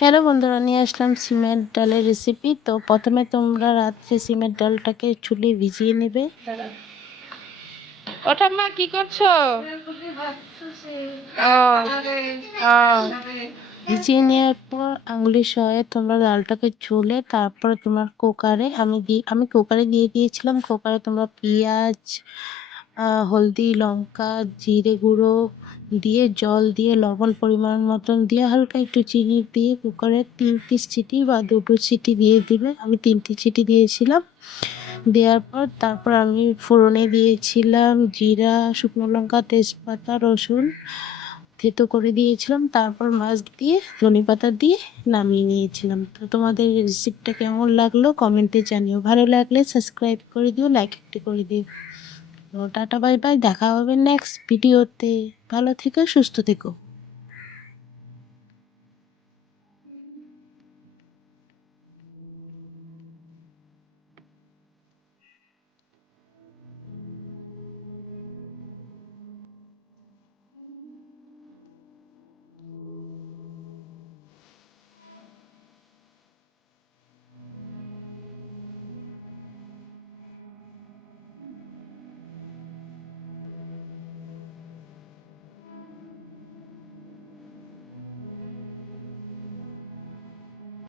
Hello বন্ধুরা, নিয়ে আসলাম সিমের ডালের রেসিপি। তো প্রথমে তোমরা রাত্রে সিমের ডালটাকে চুলে ভিজিয়ে নেবে। ও ঠাম্মা কি করছো? ও, ভিজিয়ে নেওয়ার পর আঙুলের সহায়ে তোমরা ডালটাকে চুলে তারপরে তোমার কুকারে আমি কুকারে দিয়ে দিয়েছিলাম। কুকারে তোমরা পেঁয়াজ, হলদি, লঙ্কা, জিরে গুঁড়ো দিয়ে জল দিয়ে লবণ পরিমাণ মতন দিয়ে হালকা একটু চিনি দিয়ে কুকারে 3টি সিটি বা 2টো সিটি দিয়ে দিবে। আমি 3টি সিটি দিয়েছিলাম। দেওয়ার পর তারপর আমি ফোড়নে দিয়েছিলাম জিরা, শুকনো লঙ্কা, তেজপাতা, রসুন থেতো করে দিয়েছিলাম। তারপর মাছ দিয়ে ধনেপাতা দিয়ে নামিয়ে নিয়েছিলাম। তো তোমাদের রেসিপিটা কেমন লাগলো কমেন্টে জানিও। ভালো লাগলে সাবস্ক্রাইব করে দিও, লাইক একটু করে দিও। তো টাটা বাই বাই, দেখা হবে নেক্সট ভিডিওতে। ভালো থেকো, সুস্থ থেকো।